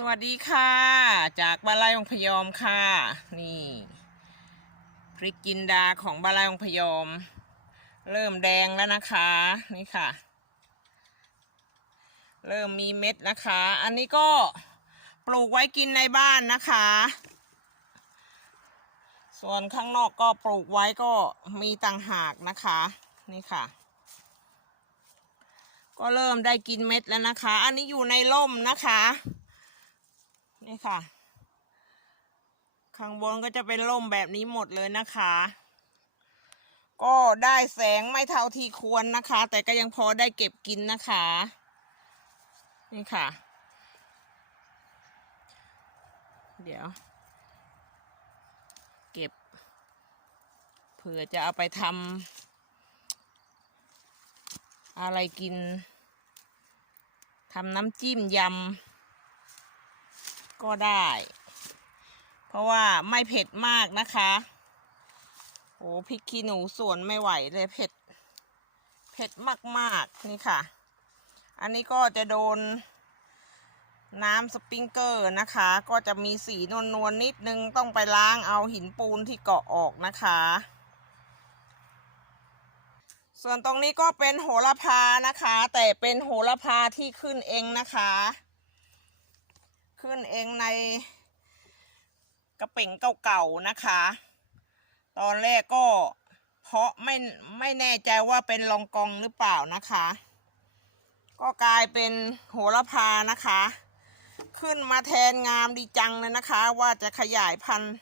สวัสดีค่ะ จากบาลายองพยอมค่ะ นี่พริกจินดาของบาลายองพยอม เริ่มแดงแล้วนะคะ นี่ค่ะ เริ่มมีเม็ดนะคะ อันนี้ก็ปลูกไว้กินในบ้านนะคะ ส่วนข้างนอกก็ปลูกไว้ก็มีต่างหากนะคะ นี่ค่ะก็เริ่มได้กินเม็ดแล้วนะคะ อันนี้อยู่ในร่มนะคะ นี่ค่ะ ข้างบนก็จะเป็นร่มแบบนี้หมดเลยนะคะ ก็ได้แสงไม่เท่าที่ควรนะคะ แต่ก็ยังพอได้เก็บกินนะคะ นี่ค่ะ เดี๋ยว เก็บ เผื่อจะเอาไปทำอะไรกินทำน้ำจิ้มยำ ก็ได้ เพราะว่าไม่เผ็ดมากนะคะโอ้พริกขี้หนูส่วนไม่ไหวเลยเผ็ด เผ็ดมากๆนี่ค่ะ อันนี้ก็จะโดนน้ำสปริงเกอร์นะคะ ก็จะมีสีนวลนวลนิดนึงต้องไปล้างเอาหินปูนที่เกาะออกนะคะ ส่วนตรงนี้ก็เป็นโหระพานะคะ แต่เป็นโหระพาที่ขึ้นเองนะคะ ขึ้นเองในกระเป่งเก่าๆนะคะ ตอนแรกก็เพราะไม่ไม่แน่ใจว่าเป็นลองกองหรือเปล่านะคะ ก็กลายเป็นโหระพานะคะ ขึ้นมาแทนงามดีจังเลยนะคะ ว่าจะขยายพันธุ์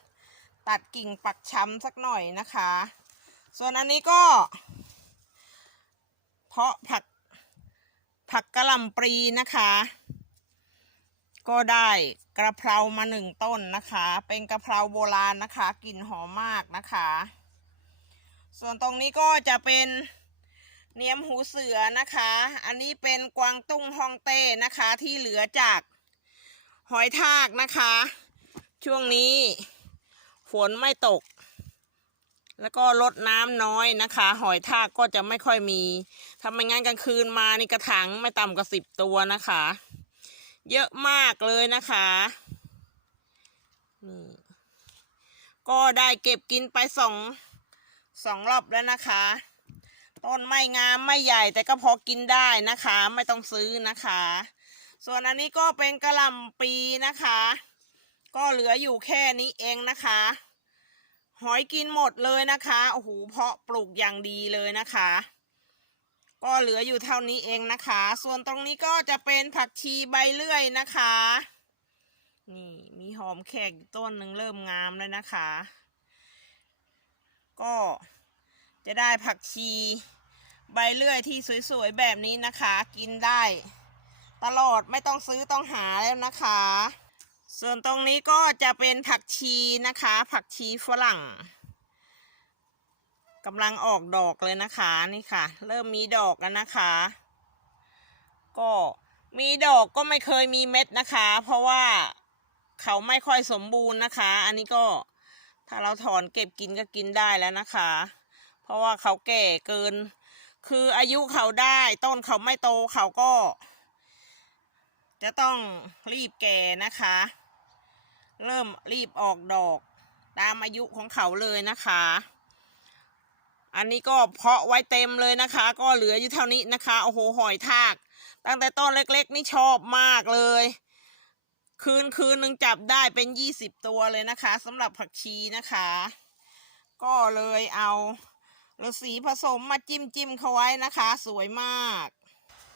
ตัดกิ่งปักช้ำสักหน่อยนะคะ ส่วนอันนี้ก็ เพาะผักผักกระหล่ำปลีนะคะ ก็ได้กระเพรามาหนึ่งต้นนะคะ เป็นกระเพราโบราณนะคะกลิ่นหอมมากนะคะ ส่วนตรงนี้ก็จะเป็นเนียมหูเสือนะคะ อันนี้เป็นกวางตุ้งฮองเต้นะคะ ที่เหลือจากหอยทากนะคะ ช่วงนี้ฝนไม่ตก แล้วก็ลดน้ำน้อยนะคะ หอยทากก็จะไม่ค่อยมีทำไมงั้นกลางคืนมานี่กระถางไม่ต่ำกว่าสิบตัวนะคะ เยอะมากเลยนะคะนี่ก็ได้เก็บกินไปสองสองรอบแล้วนะคะ ต้นไม่งามไม่ใหญ่แต่ก็พอกินได้นะคะ ไม่ต้องซื้อนะคะ ส่วนอันนี้ก็เป็นกระหล่ำปีนะคะ ก็เหลืออยู่แค่นี้เองนะคะ หอยกินหมดเลยนะคะโอ้โหเพาะปลูกอย่างดีเลยนะคะ ก็เหลืออยู่เท่านี้เองนะคะ ส่วนตรงนี้ก็จะเป็นผักชีใบเลื่อยนะคะ นี่มีหอมแขกต้นหนึ่งเริ่มงามแล้วนะคะ ก็จะได้ผักชีใบเลื่อยที่สวยๆแบบนี้นะคะ กินได้ตลอดไม่ต้องซื้อต้องหาแล้วนะคะ ส่วนตรงนี้ก็จะเป็นผักชีนะคะ ผักชีฝรั่ง กำลังออกดอกเลยนะคะนี่ค่ะ เริ่มมีดอกแล้วนะคะ ก็มีดอกก็ไม่เคยมีเม็ดนะคะ เพราะว่าเขาไม่ค่อยสมบูรณ์นะคะ อันนี้ก็ถ้าเราถอนเก็บกินก็กินได้แล้วนะคะ เพราะว่าเขาแก่เกิน คืออายุเขาได้ต้นเขาไม่โตเขาก็ จะต้องรีบแก่นะคะ เริ่มรีบออกดอก ตามอายุของเขาเลยนะคะ อันนี้ก็เพาะไว้เต็มเลยนะคะ ก็เหลืออยู่เท่านี้นะคะ โอ้โห หอยทาก ตั้งแต่ต้นเล็กๆ นี่ชอบมากเลย คืนคืนหนึ่งจับได้เป็นยี่สิบตัวเลยนะคะสำหรับผักชีนะคะ ก็เลยเอาฤาษีผสมมาจิ้มจิ้มเขาไว้นะคะ สวยมาก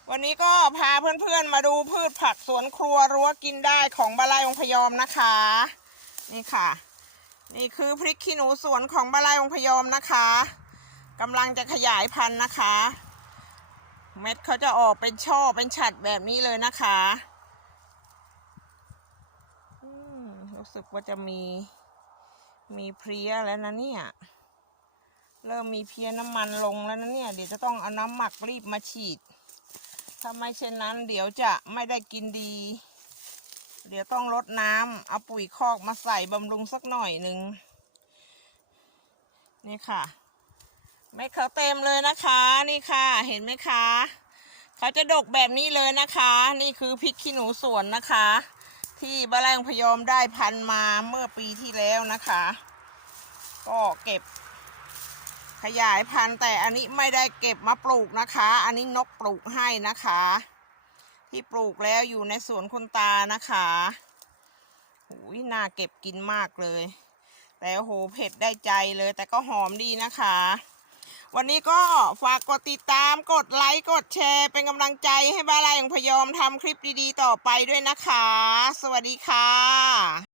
วันนี้ก็พาเพื่อนๆมาดูพืชผักสวนครัวรั้วกินได้ของบาลายองพยอมนะคะ นี่ค่ะ นี่คือพริกขี้หนูสวนของบาลายองพยอมนะคะ กำลังจะขยายพันธุ์นะคะ เม็ดเขาจะออกเป็นช่อเป็นฉัดแบบนี้เลยนะคะรู้สึกว่าจะมีมีเพลี้ยแล้วนะเนี่ย เริ่มมีเพลี้ยน้ำมันลงแล้วนะเนี่ย เดี๋ยวจะต้องเอาน้ำหมักรีบมาฉีดถ้าไม่เช่นนั้นเดี๋ยวจะไม่ได้กินดี เดี๋ยวต้องลดน้ำเอาปุ๋ยคอกมาใส่บำรุงสักหน่อยหนึ่งนี่ค่ะ เม็ดเขาเต็มเลยนะคะนี่ค่ะ เห็นไหมคะเขาจะดกแบบนี้เลยนะคะ นี่คือพริกขี้หนูสวนนะคะ ที่บ้านแรงพยอมได้พันมาเมื่อปีที่แล้วนะคะ ก็เก็บ ขยายพันธุ์แต่อันนี้ไม่ได้เก็บมาปลูกนะคะ อันนี้นกปลูกให้นะคะ ที่ปลูกแล้วอยู่ในสวนคุณตานะคะหูยน่าเก็บกินมากเลย แต่โหเผ็ดได้ใจเลยแต่ก็หอมดีนะคะ วันนี้ก็ฝากกดติดตามกดไลค์กดแชร์ เป็นกำลังใจให้บ้านแรงพยอมทำคลิปดีๆ ต่อไปด้วยนะคะ สวัสดีค่ะ